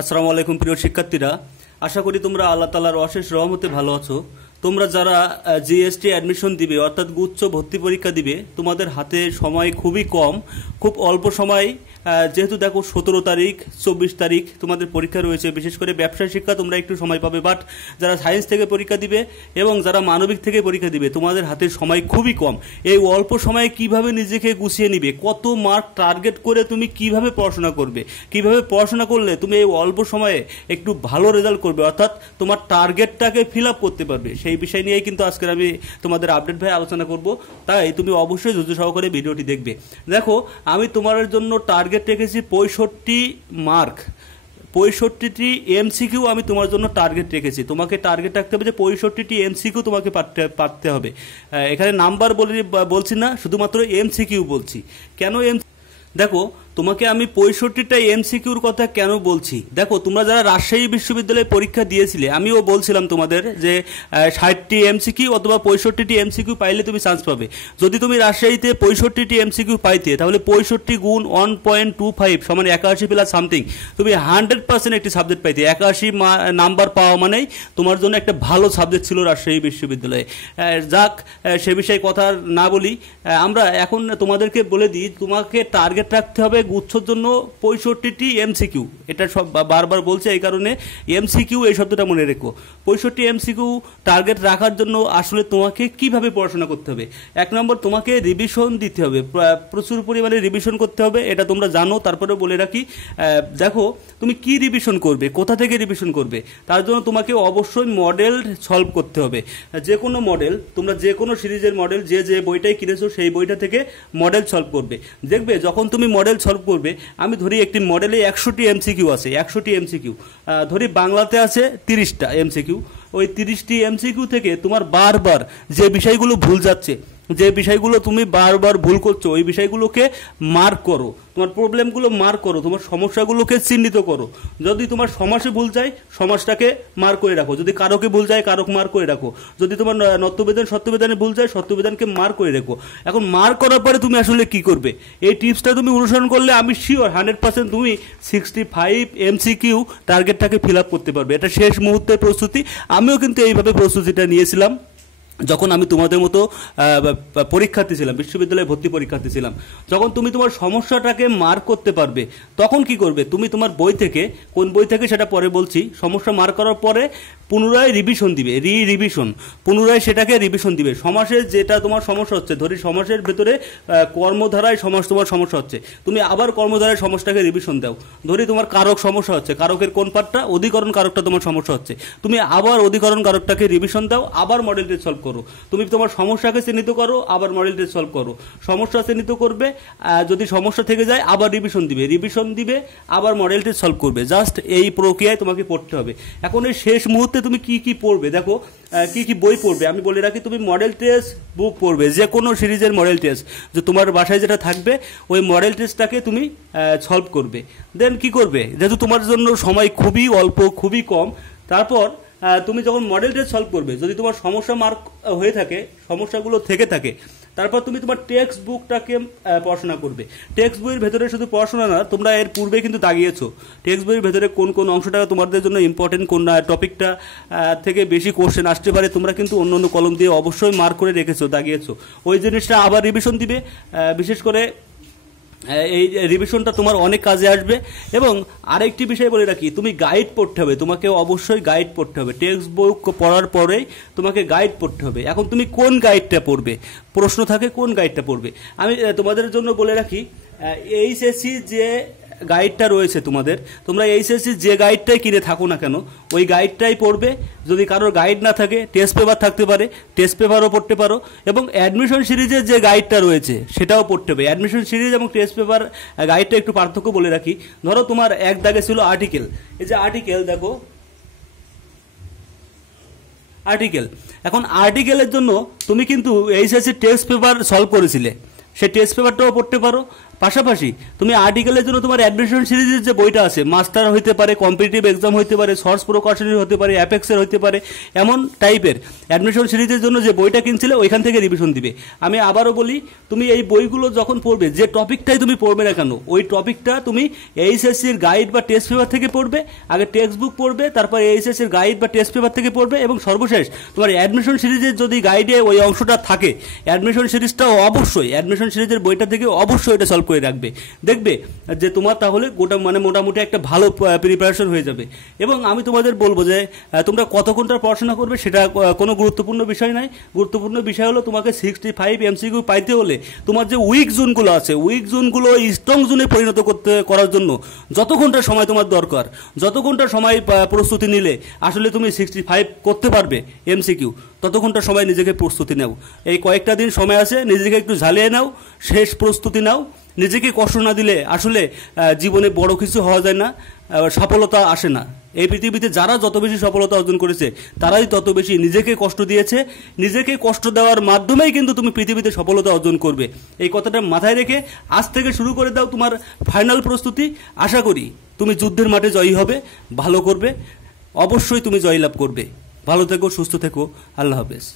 আসসালামু আলাইকুম প্রিয় শিক্ষার্থীরা, আশা করি তোমরা আল্লাহ তাআলার অশেষ রহমতে ভালো আছো। তোমরা যারা জিএসটি অ্যাডমিশন দিবে অর্থাৎ গুচ্ছ ভর্তি পরীক্ষা দিবে, তোমাদের হাতে সময় খুবই কম, খুব অল্প সময়। যেহেতু দেখো 17 তারিখ 24 তারিখ তোমাদের পরীক্ষা রয়েছে। বিশেষ করে ব্যবসা শিক্ষা তোমরা একটু সময় পাবে, বাট যারা সায়েন্স থেকে পরীক্ষা দিবে এবং যারা মানবিক থেকে পরীক্ষা দিবে তোমাদের হাতে সময় খুবই কম। এই অল্প সময়ে কিভাবে নিজেকে গুছিয়ে নিবে, কত মার্ক টার্গেট করে তুমি কিভাবে পড়াশোনা করবে, কিভাবে পড়াশোনা করলে তুমি এই অল্প সময়ে একটু ভালো রেজাল্ট করবে, অর্থাৎ তোমার টার্গেটটাকে ফিল আপ করতে পারবে, সেই বিষয় নিয়েই কিন্তু আজকের আমি তোমাদের আপডেট ভাই আলোচনা করব। তাই তুমি অবশ্যই ধৈর্য সহকারে ভিডিওটি দেখবে। দেখো, আমি তোমার জন্য টার্গেট রেখেছি 65 মার্ক, 65টি এমসিকিউ আমি তোমার জন্য টার্গেট রেখেছি। তোমাকে টার্গেট রাখতে হবে যে 65টি এমসিকিউ তোমাকে পারতে হবে। এখানে নাম্বার বলছি না, শুধুমাত্র এমসিকিউ বলছি। কেন দেখো, তোমাকে আমি 65টা এমসিকিউর কথা কেন বলছি। দেখো, তোমরা যারা রাজশাহী বিশ্ববিদ্যালয়ে পরীক্ষা দিয়েছিলে, আমিও বলছিলাম তোমাদের যে 60টি এমসিকিউ অথবা 65টি এমসিকিউ পাইলে তুমি চান্স পাবে। যদি তুমি রাজশাহীতে 65টি এমসিকিউ পাইতে, তাহলে 65 গুণ 1.25 সমান 81 প্লাস সামথিং, তুমি 100% একটি সাবজেক্ট পাইতে। 81 নাম্বার পাওয়া মানেই তোমার জন্য একটা ভালো সাবজেক্ট ছিল রাজশাহী বিশ্ববিদ্যালয়ে। যাক, সে বিষয়ে কথা না বলি, আমরা এখন তোমাদেরকে বলে দিই, তোমাকে টার্গেট রাখতে হবে গুচ্ছর জন্য 65টি এমসিকিউ। এটা সব বারবার বলছে, এই কারণে এমসিকিউ এই শব্দটা মনে রেখো। 65 এমসিকিউ টার্গেট রাখার জন্য আসলে তোমাকে কিভাবে পড়াশোনা করতে হবে। এক নম্বর, তোমাকে রিভিশন দিতে হবে, প্রচুর পরিমাণে রিভিশন করতে হবে, এটা তোমরা জানো। তারপরে বলে রাখি, দেখো তুমি কি রিভিশন করবে, কোথা থেকে রিভিশন করবে, তার জন্য তোমাকে অবশ্যই মডেল সলভ করতে হবে। যে কোনো মডেল, তোমরা যে কোনো সিরিজের মডেল, যে বইটাই কিনেছো সেই বইটা থেকে মডেল সলভ করবে। দেখবে যখন তুমি মডেল সলভ করবে, আমি ধরি একটি মডেলে 100টি এমসিকিউ আছে, 100টি এমসিকিউ ধরি বাংলাতে আছে 30টা এমসিকিউ। ওই 30টি এমসিকিউ থেকে তোমার বারবার যে বিষয়গুলো ভুল যাচ্ছে, যে বিষয়গুলো তুমি বারবার ভুল করছো, ওই বিষয়গুলোকে মার্ক করো, তোমার প্রবলেমগুলো মার্ক করো, তোমার সমস্যাগুলোকে চিহ্নিত করো। যদি তোমার সমাসে ভুল যায়, সমাসটাকে মার্ক করে রাখো। যদি কারকে ভুল যায়, কারক মার্ক করে রাখো। যদি তোমার নত্যবিধান সত্যবিধানে ভুল যায়, সত্যবিধানকে মার্ক করে রাখো। এখন মার্ক করার পরে তুমি আসলে কি করবে, এই টিপসটা তুমি অনুসরণ করলে আমি শিওর 100% তুমি 65 এমসিকিউ টার্গেটটাকে ফিল আপ করতে পারবে। এটা শেষ মুহূর্তের প্রস্তুতি। আমিও কিন্তু এইভাবে প্রস্তুতিটা নিয়েছিলাম যখন আমি তোমাদের মতো পরীক্ষার্থী ছিলাম, বিশ্ববিদ্যালয়ে ভর্তি পরীক্ষার্থী ছিলাম। যখন তুমি তোমার সমস্যাটাকে মার্ক করতে পারবে, তখন কি করবে, তুমি তোমার বই থেকে, কোন বই থেকে সেটা পরে বলছি, সমস্যা মার্ক করার পরে পুনরায় রিভিশন দিবে, রিভিশন, পুনরায় সেটাকে রিভিশন দিবে। সমাসের যেটা তোমার সমস্যা হচ্ছে, ধরি সমাসের ভেতরে কর্মধারায় সমাস তোমার সমস্যা হচ্ছে, তুমি আবার কর্মধারায় সমাসটাকে রিভিশন দাও। ধরি তোমার কারক সমস্যা হচ্ছে, কারকের কোন পার্টটা, অধিকরণ কারকটা তোমার সমস্যা হচ্ছে, তুমি আবার অধিকরণ কারকটাকে রিভিশন দাও, আবার মডেল টেস্ট সলভ করো। তুমি তোমার সমস্যাকে চিহ্নিত করো, আবার মডেল টেস্ট সলভ করো। সমস্যা চিহ্নিত করবে, যদি সমস্যা থেকে যায় আবার রিভিশন দিবে, আবার মডেল টেস্ট সলভ করবে। জাস্ট এই প্রক্রিয়ায় তোমাকে পড়তে হবে। এখন এই শেষ মুহূর্তে তুমি কি কি পড়বে, দেখো কি কি বই পড়বে আমি বলে রাখি। তুমি মডেল টেস্ট বুক পড়বে, যে কোনো সিরিজের মডেল টেস্ট, যে তোমার বাসায় যেটা থাকবে ওই মডেল টেস্টটাকে তুমি সলভ করবে। দেন কি করবে, যেহেতু তোমার জন্য সময় খুবই অল্প, খুবই কম, তারপর তুমি যখন মডেল টেস্ট সলভ করবে, যদি তোমার সমস্যা মার্ক হয়ে থাকে, সমস্যাগুলো থেকে থাকে, তারপর তুমি তোমার টেক্সট বুকটাকে পড়াশোনা করবে। টেক্সট বইয়ের ভেতরে শুধু পড়াশোনা না, তোমরা এর পূর্বে কিন্তু দাগিয়েছো টেক্সট বইয়ের ভেতরে কোন কোন অংশটা তোমাদের জন্য ইম্পর্টেন্ট, কোন টপিকটা থেকে বেশি কোশ্চেন আসতে পারে, তোমরা কিন্তু অন্য অন্য কলম দিয়ে অবশ্যই মার্ক করে রেখেছো, দাগিয়েছো। ওই জিনিসটা আবার রিভিশন দিবে। বিশেষ করে এই রিভিশনটা তোমার অনেক কাজে আসবে। এবং আরেকটি বিষয় বলে রাখি, তুমি গাইড পড়তে হবে, তোমাকে অবশ্যই গাইড পড়তে হবে। টেক্সট বুক পড়ার পরেই তোমাকে গাইড পড়তে হবে। এখন তুমি কোন গাইডটা পড়বে, প্রশ্ন থাকে কোন গাইডটা পড়বে। আমি তোমাদের জন্য বলে রাখি, এইচএসসি যে গাইডটা রয়েছে তোমাদের, তোমরা এইচএসসি যে গাইডটাই কিনে থাকো না কেন, ওই গাইডটাই পড়বে। যদি কারোর গাইড না থাকে, টেস্ট পেপার থাকতে পারে, টেস্ট পেপারও পড়তে পারো। এবং অ্যাডমিশন সিরিজের যে গাইডটা রয়েছে সেটাও পড়তে হবে। অ্যাডমিশন সিরিজ এবং টেস্ট পেপার গাইডটা একটু পার্থক্য বলে রাখি। ধরো তোমার এক দাগে ছিল আর্টিকেল, এই যে আর্টিকেল, দেখো আর্টিকেল। এখন আর্টিকেলের জন্য তুমি কিন্তু এইচএসসি টেস্ট পেপার সলভ করেছিলে, সেই টেস্ট পেপারটাও পড়তে পারো। পাশাপাশি তুমি আর্টিকেলের জন্য তোমার অ্যাডমিশন সিরিজের যে বইটা আছে, মাস্টার হইতে পারে, কম্পিটিটিভ এক্সাম হইতে পারে, সর্স প্রকাশনের হতে পারে, অ্যাপেক্সের হইতে পারে, এমন টাইপের অ্যাডমিশন সিরিজের জন্য যে বইটা কিনছিলে ওইখান থেকে রিভিশন দিবে। আমি আবারও বলি, তুমি এই বইগুলো যখন পড়বে, যে টপিকটাই তুমি পড়বে না কেন, ওই টপিকটা তুমি এইচএসসির গাইড বা টেস্ট পেপার থেকে পড়বে। আগে টেক্সট বুক পড়বে, তারপর এইচএসসির গাইড বা টেস্ট পেপার থেকে পড়বে, এবং সর্বশেষ তোমার অ্যাডমিশন সিরিজের যদি গাইডে ওই অংশটা থাকে, অ্যাডমিশন সিরিজটাও অবশ্যই, অ্যাডমিশন সিরিজের বইটা থেকে অবশ্যই এটা সলভ করে রাখবে। দেখবে যে তোমার তাহলে গোটা মোটামুটি একটা ভালো প্রিপারেশন হয়ে যাবে। এবং আমি তোমাদের বলবো যে তোমরা কত ঘন্টা পড়াশোনা করবে সেটা কোনো গুরুত্বপূর্ণ বিষয় নয়। গুরুত্বপূর্ণ বিষয় হলো তোমাকে 65 MCQ পাইতে হলে তোমার যে উইক জোনগুলো আছে, উইক জোনগুলো স্ট্রং জোনে পরিণত করার জন্য যত ঘন্টা সময় তোমার দরকার, যত ঘন্টা সময় প্রস্তুতি নিলে আসলে তুমি 65 করতে পারবে MCQ, তত ঘন্টা সময় নিজেকে প্রস্তুতি নাও। এই কয়েকটা দিন সময় আছে, নিজেকে একটু ঝালিয়ে নাও, শেষ প্রস্তুতি নাও। নিজেকে কষ্ট না দিলে আসলে জীবনে বড় কিছু হওয়া যায় না, সফলতা আসে না। এই পৃথিবীতে যারা যত বেশি সফলতা অর্জন করেছে তারাই তত বেশি নিজেকে কষ্ট দিয়েছে। নিজেকে কষ্ট দেওয়ার মাধ্যমেই কিন্তু তুমি পৃথিবীতে সফলতা অর্জন করবে। এই কথাটা মাথায় রেখে আজ থেকে শুরু করে দাও তোমার ফাইনাল প্রস্তুতি। আশা করি তুমি যুদ্ধের মাঠে জয়ী হবে, ভালো করবে, অবশ্যই তুমি জয়লাভ করবে। ভালো থেকো, সুস্থ থেকো, আল্লাহ হাফেজ।